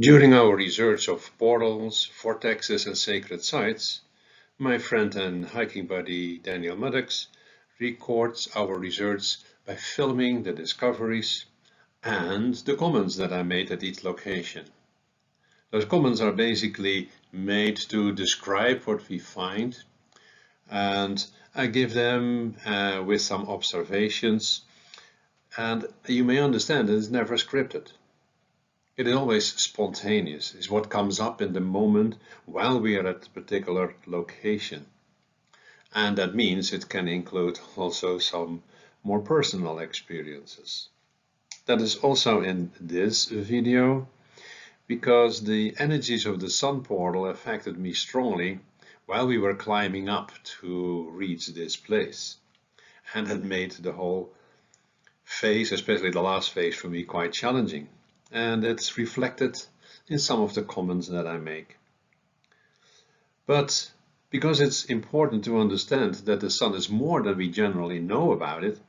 During our research of portals, vortexes, and sacred sites, my friend and hiking buddy Daniel Maddux records our research by filming the discoveries and the comments that I made at each location. Those comments are basically made to describe what we find, and I give them with some observations, and you may understand it is never scripted. It is always spontaneous, is what comes up in the moment while we are at a particular location. And that means it can include also some more personal experiences. That is also in this video, because the energies of the sun portal affected me strongly while we were climbing up to reach this place. And that made the whole phase, especially the last phase, for me quite challenging. And it's reflected in some of the comments that I make. But because it's important to understand that the sun is more than we generally know about it,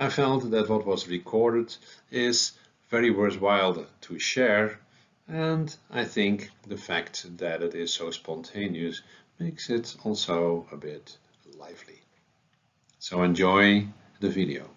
I felt that what was recorded is very worthwhile to share, and I think the fact that it is so spontaneous makes it also a bit lively. So enjoy the video.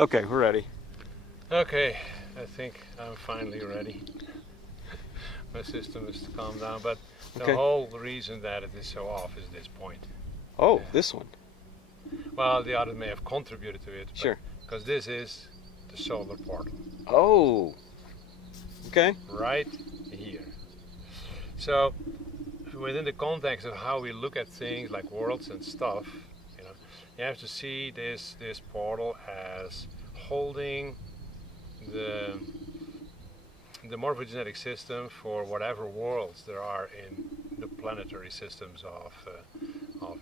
Okay, we're ready. Okay, I think I'm finally ready. My system is to calm down, but the Okay. whole reason that it is so off is this point. Oh, Yeah. this one. Well, the other may have contributed to it. Sure. Because this is the solar portal, Oh. Okay. right here. So, within the context of how we look at things like worlds and stuff, you have to see this portal as holding the morphogenetic system for whatever worlds there are in the planetary systems of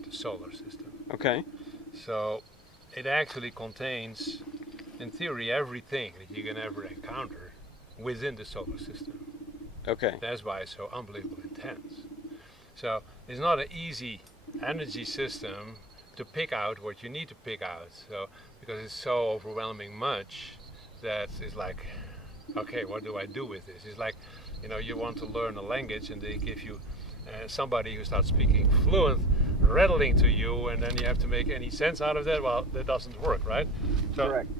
the solar system. Okay. So it actually contains, in theory, everything that you can ever encounter within the solar system. Okay. That's why it's so unbelievably intense. So it's not an easy energy system to pick out what you need to pick out. So because it's so overwhelming much that it's like, okay, what do I do with this? It's like, you want to learn a language and they give you somebody who starts speaking fluent rattling to you, and then you have to make any sense out of that. Well, that doesn't work, right? So Correct.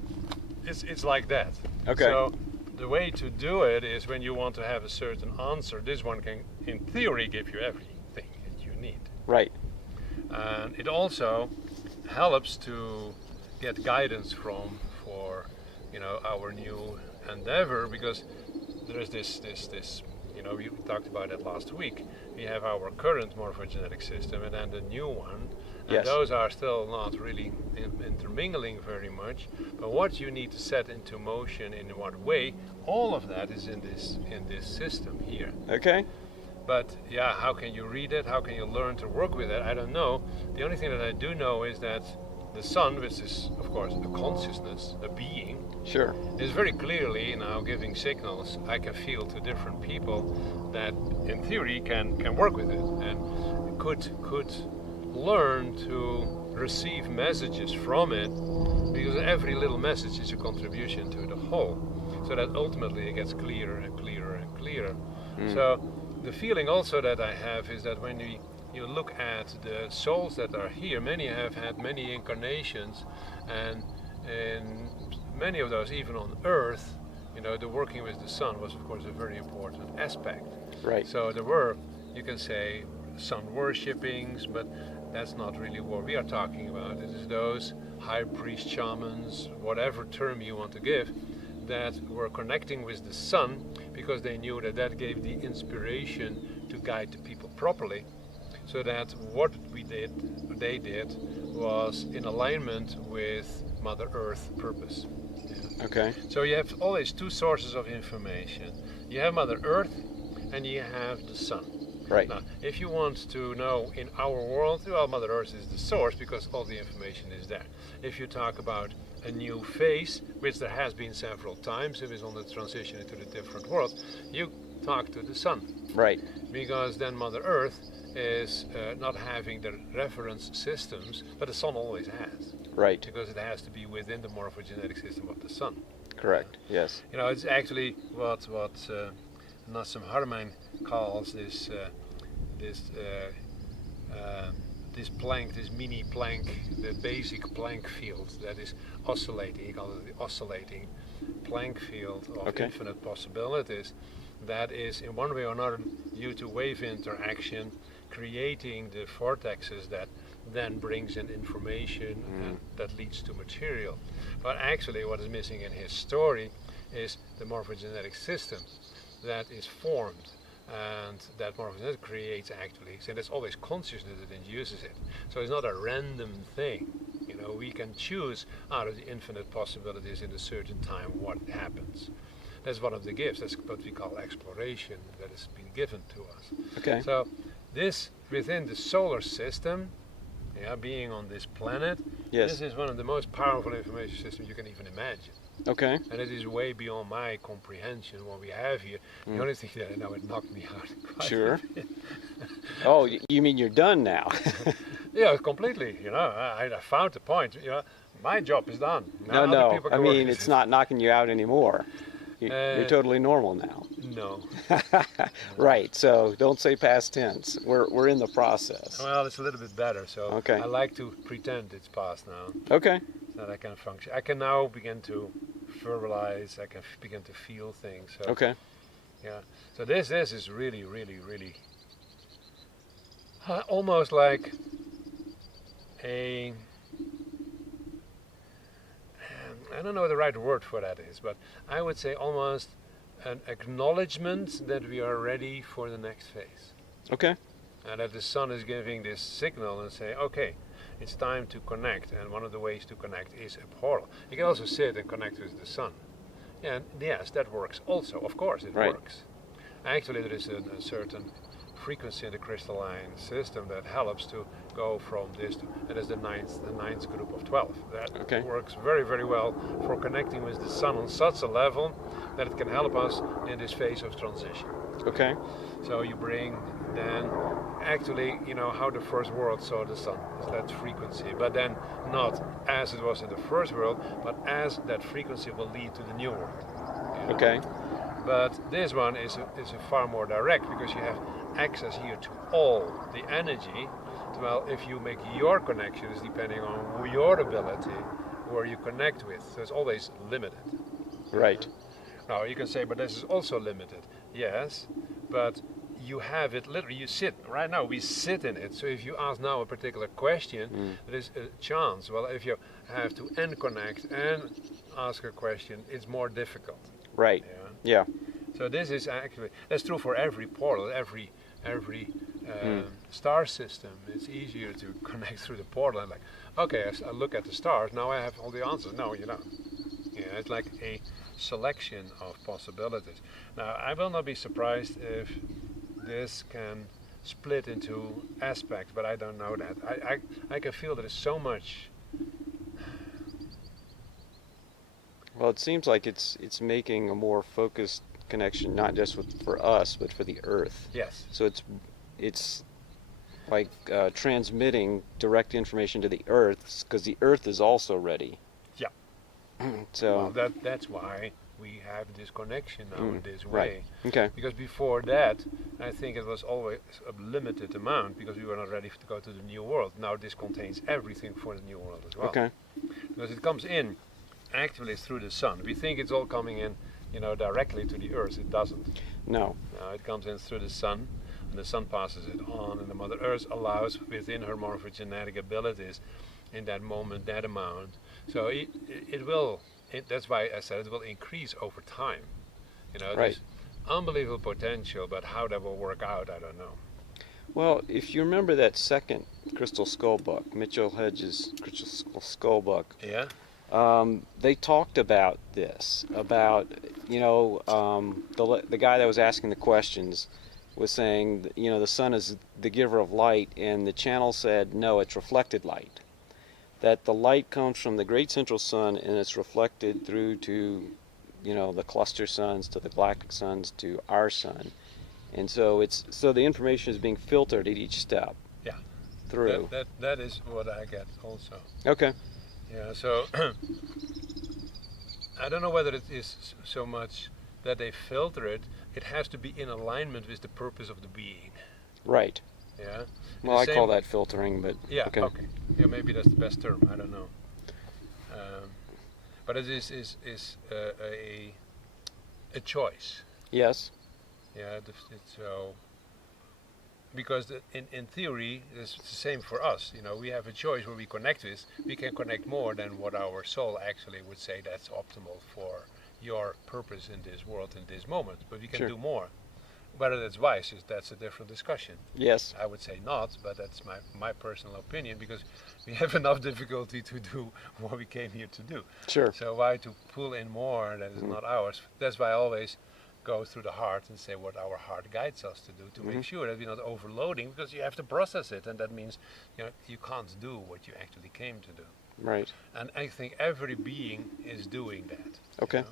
it's like that. Okay. So the way to do it is when you want to have a certain answer, this one can, in theory, give you everything that you need. Right. And it also helps to get guidance for our new endeavor, because there is this we talked about it last week. We have our current morphogenetic system and then the new one, and Yes. those are still not really intermingling very much. But what you need to set into motion in what way, all of that is in this system here. Okay. But yeah, how can you read it? How can you learn to work with it? I don't know. The only thing that I do know is that the sun, which is of course a consciousness, a being, Sure. is very clearly now giving signals I can feel to different people that in theory can work with it and could learn to receive messages from it, because every little message is a contribution to the whole, so that ultimately it gets clearer and clearer and clearer. So the feeling also that I have is that when you look at the souls that are here, many have had many incarnations, and in many of those, even on Earth, the working with the sun was of course a very important aspect. Right. So there were, you can say, sun worshippings, but that's not really what we are talking about. It is those high priest shamans, whatever term you want to give, that were connecting with the sun because they knew that that gave the inspiration to guide the people properly, so that what they did was in alignment with Mother Earth purpose. Yeah. Okay. So you have always two sources of information. You have Mother Earth and you have the sun. Right. Now, if you want to know in our world, well, Mother Earth is the source because all the information is there. If you talk about a new phase, which there has been several times, it is on the transition into the different worlds, you talk to the sun. Right. Because then Mother Earth is not having the reference systems, but the sun always has. Right. Because it has to be within the morphogenetic system of the sun. Correct. Yes. It's actually what Nassim Haramein calls this Planck, this mini Planck, the basic Planck field that is oscillating. He calls it the oscillating Planck field of infinite possibilities. That is, in one way or another, due to wave interaction, creating the vortexes that then brings in information and that leads to material. But actually, what is missing in his story is the morphogenetic system that is formed, and that morphogenetic creates actually, so there's always consciousness that induces it. So it's not a random thing. We can choose out of the infinite possibilities in a certain time what happens. That's one of the gifts. That's what we call exploration that has been given to us. Okay. So this within the solar system, being on this planet, Yes. this is one of the most powerful information systems you can even imagine. Okay. And it is way beyond my comprehension what we have here. The only thing that I know, it knocked me out quite Sure. a bit. Oh, you mean you're done now? Yeah, completely. I found the point. My job is done. Now other No. people I can work mean, with it's it. not knocking you out anymore. You're totally normal now. No. Right. So don't say past tense. We're in the process. Well, it's a little bit better. So Okay. I like to pretend it's past now, Okay. so that I can function. I can now begin to verbalize. I can begin to feel things. So, Okay. yeah. So this is really, really, really almost like a, I don't know what the right word for that is, but I would say almost an acknowledgement that we are ready for the next phase. Okay. And that the sun is giving this signal and say, okay, it's time to connect. And one of the ways to connect is a portal. You can also sit and connect with the sun. And yes, that works also. Of course, it Right. works. Actually, there is a certain frequency in the crystalline system that helps to go from this to, and it's the ninth group of 12. That works very, very well for connecting with the sun on such a level that it can help us in this phase of transition. Okay. So you bring then actually, how the first world saw the sun, is that frequency, but then not as it was in the first world, but as that frequency will lead to the new world. Okay. But this one is a far more direct, because you have access here to all the energy. Well, if you make your connections depending on your ability, where you connect with, so it's always limited. Right. Now you can say, but this is also limited. Yes, but you have it literally. You sit right now. We sit in it. So if you ask now a particular question, there is a chance. Well, if you have to connect and ask a question, it's more difficult. Right. Yeah. So this is actually, that's true for every portal, every star system. It's easier to connect through the portal and like, okay, I look at the stars. Now I have all the answers. No, you don't. Yeah, it's like a selection of possibilities. Now, I will not be surprised if this can split into aspects, but I don't know that. I can feel there is so much. Well, it seems like it's making a more focused connection, not just for us, but for the Earth. Yes. So it's like transmitting direct information to the Earth, because the Earth is also ready. Yeah. So Well, that's why we have this connection now in this way. right. Okay. Because before that, I think it was always a limited amount because we were not ready to go to the New World. Now this contains everything for the New World as well. Okay. Because it comes in actually through the sun. We think it's all coming in, directly to the Earth. It doesn't. No. No, it comes in through the sun, and the sun passes it on, and the Mother Earth allows within her morphogenetic abilities in that moment that amount. So it will. That's why I said it will increase over time. Right. There's unbelievable potential, but how that will work out, I don't know. Well, if you remember that second Crystal Skull book, Mitchell Hedges' Crystal Skull book, Yeah. they talked about this, about, the guy that was asking the questions was saying, the sun is the giver of light, and the channel said, no, it's reflected light. That the light comes from the great central sun, and it's reflected through to, the cluster suns, to the galactic suns, to our sun. And so the information is being filtered at each step. Yeah. Through. That is what I get also. Okay. Yeah, so I don't know whether it is so much that they filter it. It has to be in alignment with the purpose of the being. Right. Yeah. Well, I call that filtering, but yeah. okay. Yeah, maybe that's the best term. I don't know. But it is a choice. Yes. Yeah. So because in theory it's the same for us. We have a choice where we connect with. We can connect more than what our soul actually would say that's optimal for your purpose in this world in this moment. But we can Sure. do more. Whether that's wise, that's a different discussion. Yes. I would say not, but that's my personal opinion, because we have enough difficulty to do what we came here to do. Sure. So why to pull in more that is not ours? That's why I always go through the heart and say what our heart guides us to do, to make sure that we're not overloading, because you have to process it, and that means you can't do what you actually came to do. Right. And I think every being is doing that. Okay.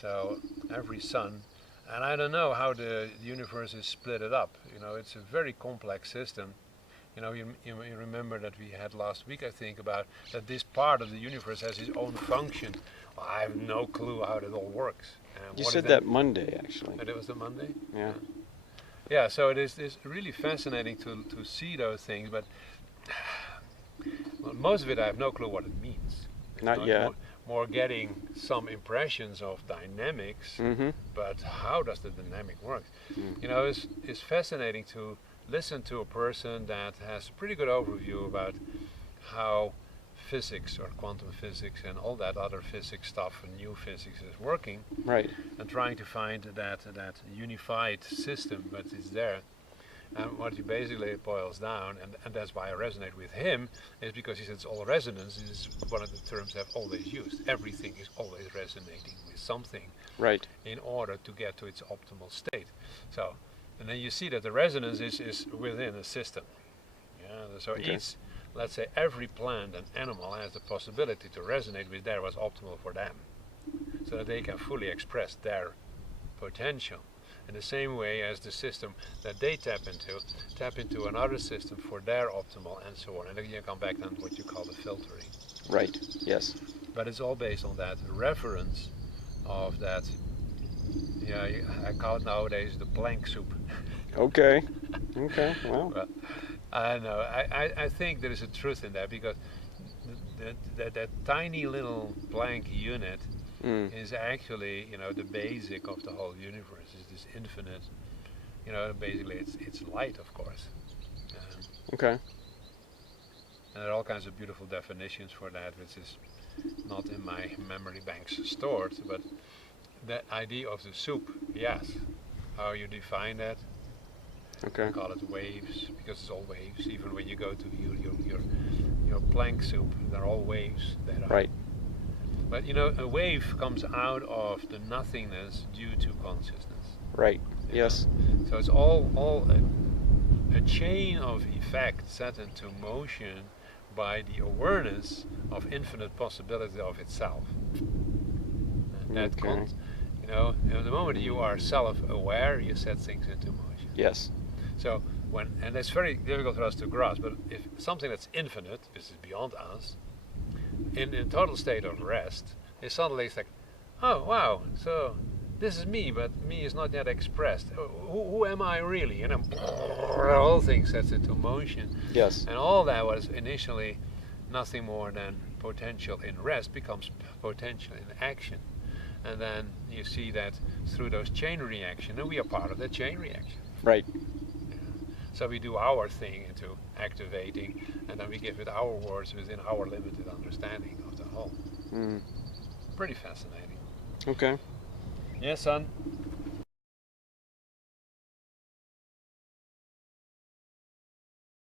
So every sun. And I don't know how the universe is split it up. It's a very complex system. You remember that we had last week, I think, about that this part of the universe has its own function. Well, I have no clue how it all works. You said that Monday, actually. It was the Monday? Yeah. Yeah, so it's really fascinating to see those things, but well, most of it I have no clue what it means. Not yet. More getting some impressions of dynamics, but how does the dynamic work? It's fascinating to listen to a person that has a pretty good overview about how physics or quantum physics and all that other physics stuff and new physics is working, Right. and trying to find that unified system that is there. And what he basically boils down, and that's why I resonate with him, is because he says all resonance is one of the terms I've always used. Everything is always resonating with something Right. in order to get to its optimal state. So, and then you see that the resonance is within a system. Yeah. So Okay. let's say every plant and animal has the possibility to resonate with that what's optimal for them, so that they can fully express their potential. In the same way as the system that they tap into another system for their optimal, and so on. And then you come back then to what you call the filtering. Right. Yes. But it's all based on that reference of that. Yeah, I call it nowadays the blank soup. Okay. Okay. Well. Well, I know. I think there is a truth in that, because that tiny little blank unit is actually, the basic of the whole universe. Is this infinite, basically it's light, of course. Okay. And there are all kinds of beautiful definitions for that, which is not in my memory banks stored. But that idea of the soup, yes. How you define that? Okay. I call it waves, because it's all waves. Even when you go to your plank soup, they're all waves. That are. Right. But a wave comes out of the nothingness due to consciousness. Right. Yes. So it's all a chain of effects set into motion by the awareness of infinite possibility of itself. And that Okay. the moment you are self-aware, you set things into motion. Yes. So And it's very difficult for us to grasp, but if something that's infinite, which is beyond us, in a total state of rest, is suddenly it's like, oh wow, so this is me, but me is not yet expressed. Who am I really? And then the whole thing sets into motion. Yes. And all that was initially nothing more than potential in rest becomes potential in action. And then you see that through those chain reactions, and we are part of that chain reaction. Right. So we do our thing into activating, and then we give it our words within our limited understanding of the whole. Mm. Pretty fascinating. Okay. Yes, son?